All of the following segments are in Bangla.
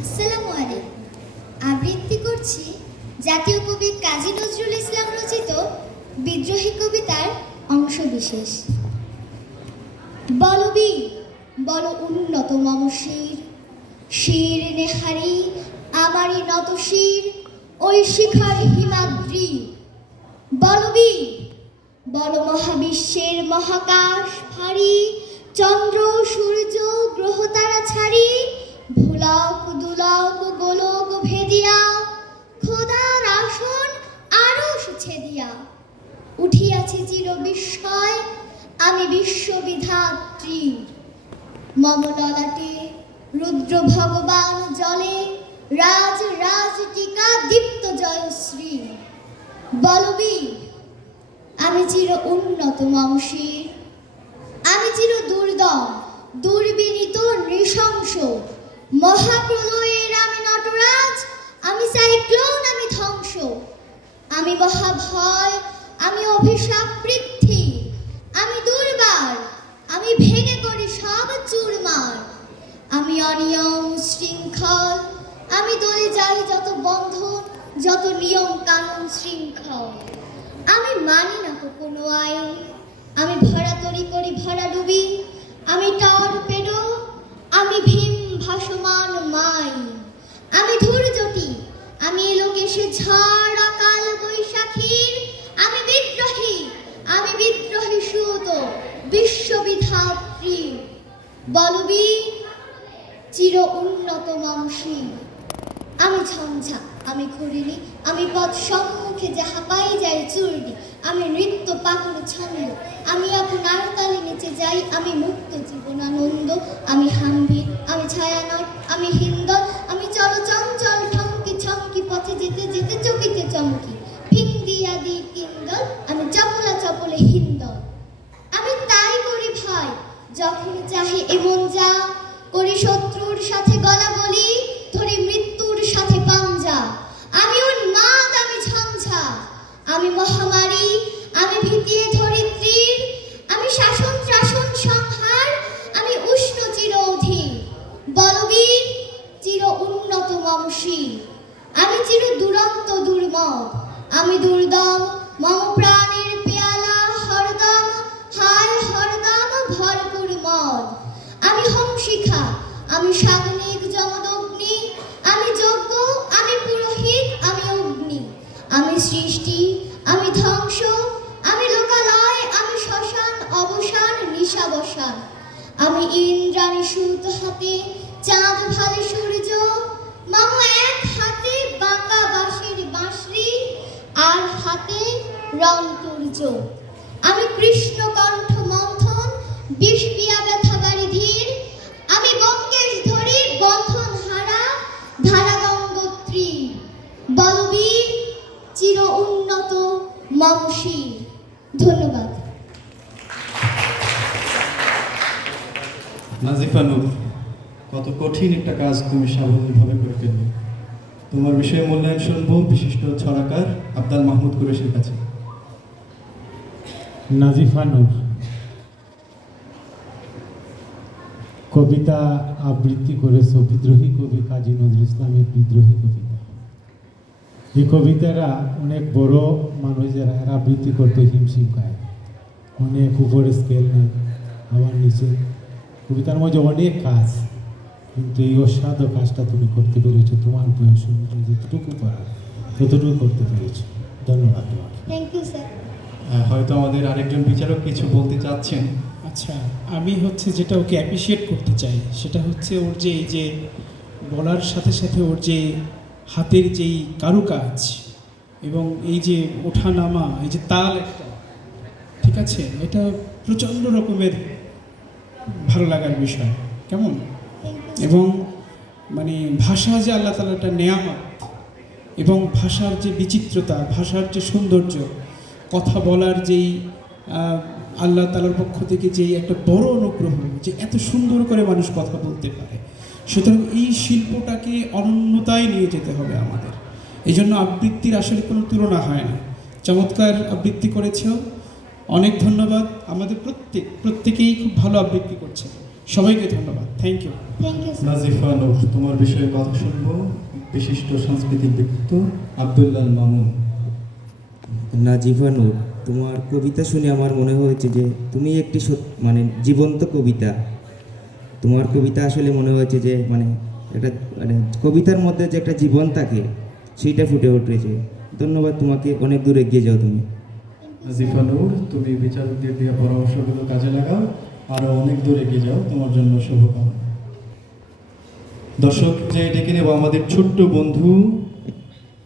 আসসালামু আলাইকুম। আবৃত্তি করছি জাতীয় কবি কাজী নজরুল ইসলাম রচিত বিদ্রোহী কবিতার অংশবিশেষ। বলবি বল উন্নত মম শির, শির নেহারি আমারই নত শির, ওই শিখর হিমাদ্রি। বলবি বল মহাবিশ্বের মহাকাশ ভারী, চন্দ্র সূর্য গ্রহ তারা ছাড়ি, ভুলক দুলক গোলক ভেদিয়া, খোদার আসন আরশ ছেদিয়া। উঠিয়াছি চির বিস্ময় আমি বিশ্ববিধাত্রী, মম ললাটে রুদ্র ভগবান জলে, রাজ রাজ টিকা দীপ্ত জয়শ্রী। বলবি আমি চির উন্নত মম শির, আমি চির দুর্দম দুর্বিনীত নৃশংস, মহাপ্রলয়ের আমি নটরাজ, আমি সাইক্লোন আমি ধ্বংস। আমি মহাভয় আমি অভিশাপ বৃদ্ধি, আমি দুর্বার আমি ভেঙে করি সব চুরমার। আমি অনিয়ম শৃঙ্খল আমি দলে যাই যত বন্ধন, যত নিয়ম কানুন শৃঙ্খল। আমি মানি না কোনো আইন, আমি ভরা তরি করি ভরা ডুবি, আমি টর্পেডো আমি ভীম ভাসমান মাই। আমি ধূর্যটি আমি এলোকেশে ঝড় অকাল বৈশাখীর, আমি বিদ্রোহী সুত বিশ্ববিধাত্রী। বলবি চির উন্নত মমসী, আমি ঝঞ্ঝা আমি ঘুরিনি, আমি পথ সম্মুখে যাহা পাই যাই চূর্ণি, আমি নৃত্য পাগল ছন্দ আমি আপনার তালে নেচে যাই, আমি মুক্ত জীবনানন্দ, আমি হাম্বির আমি ছায়ানট আমি হিন্দল, আমি চলচঞ্চল ঠমকি ছমকি পথে যেতে যেতে চকিতে চমকি, ফিং দিয়া দি কিন্দল আমি চপলা চপলে হিন্দল। আমি তাই করি ভাই যখন চাহে এমন যা করি, শত্রুর সাথে গলা বলি ধরি মৃত্যুর সাথে পাঞ্জা। আমি উন্মাদ আমি ঝঞ্ঝা আমি মহামারী আমি ভীতিয়ে ধরিত্রীর, আমি শাসন ত্রাসন সংহার আমি উষ্ণ চির অধীর। বলবীর চির উন্নত মমশী, আমি চির দুরন্ত দুর্মদ, আমি দুর্দম মম প্রাণের পেয়ালা হরদম, হায় হরদম ভরপুর মদ। আমি হংসিখা আমি সাগ্নিক যমদগ্নি, আমি যজ্ঞ আমি পুরোহিত আমি অগ্নি, আমি সৃষ্টি আমি ধ্বংস আমি লোকালয় আমি শ্মশান অবসান নিশাবসান। আমি ইন্দ্রাণী সুত হাতে চাঁদ ভালে সূর্য, মম এক হাতে বাঁকা বাঁশের বাঁশরি আর হাতে রংতুর্য। আমি কৃষ্ণ কণ্ঠ মন্থন বিষ পিয়া ব্যথা বাড়ি ধীর, আমি বঙ্কেশ ধরি বন্ধন হারা ধারা গঙ্গোত্রী। বলবীর চির উন্নত মমশী। ধন্যবাদ। নাজিফা নূর, কত কঠিন একটা কাজ তুমি সাবলীলভাবে করে ফেলবে। তোমার বিষয়ে মূল্যায়ন শুনবো বিশিষ্ট ছড়াকার আব্দাল মাহমুদ কুরেশির কাছে। নাজিফা নূর কবিতা আবৃত্তি করেছ বিদ্রোহী কবি কাজী নজরুল ইসলামের বিদ্রোহী কবিতা। এই কবিতারা অনেক বড় মানুষ যারা এরা আবৃত্তি করতে হিমশিম খায়, অনেক উপরে স্কেল নেই, আবার নিচে। কবিতার মধ্যে অনেক কাজ, কিন্তু এই অসাধ্য কাজটা তুমি করতে পেরেছো। তোমার বয়স অনুযায়ী যতটুকু পারা ততটুকু করতে পেরেছো। ধন্যবাদ তোমাকে। Thank you sir. হয়তো আমাদের আরেকজন বিচারক কিছু বলতে চাচ্ছেন। আচ্ছা, আমি যেটা ওকে অ্যাপ্রিসিয়েট করতে চাই সেটা হচ্ছে ওর যে এই যে বলার সাথে সাথে ওর যে হাতের যেই কারুকাজ এবং এই যে ওঠা নামা এই যে তাল একটা, ঠিক আছে, এটা প্রচণ্ড রকমের ভালো লাগার বিষয়। কেমন এবং মানে ভাষা যে আল্লাহ তাআলার একটা নেয়ামত, এবং ভাষার যে বিচিত্রতা, ভাষার যে সৌন্দর্য, কথা বলার যেই আল্লাহ তাআলার পক্ষ থেকে যেই একটা বড় অনুগ্রহ যে এত সুন্দর করে মানুষ কথা বলতে পারে। সুতরাং এই শিল্পটাকে অনন্যতায় নিয়ে যেতে হবে আমাদের। এই জন্য আবৃত্তির আসলে কোনো তুলনা হয় না। চমৎকার আবৃত্তি করেছেও, অনেক ধন্যবাদ। আমাদের প্রত্যেকেই খুব ভালো আবৃত্তি করছে। সবাইকে ধন্যবাদ, thank you. Thank you sir. Nazifa Noor, তোমার বিষয়ে কথা শুনবো বিশিষ্ট সাংস্কৃতিক ব্যক্তিত্ব আব্দুল্লাহ মামুন। নাজিফা নূর, তোমার কবিতা শুনে আমার মনে হয়েছে যে তুমি একটি মানে জীবন্ত কবিতা। তোমার কবিতা আসলে মনে হয়েছে যে মানে একটা মানে কবিতার মধ্যে যে একটা জীবন থাকে সেইটা ফুটে উঠেছে। ধন্যবাদ তোমাকে, অনেক দূর এগিয়ে যাও তুমি। নাজিফা নূর, তুমি বিচারকদের দিয়ে পরামর্শগুলো কাজে লাগাও, আরও অনেক দূর এগিয়ে যাও, তোমার জন্য শুভকামনা। দর্শক, যে ডেকে নেব আমাদের ছোট্ট বন্ধু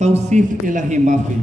তাওসিফ এলাহি মাফি।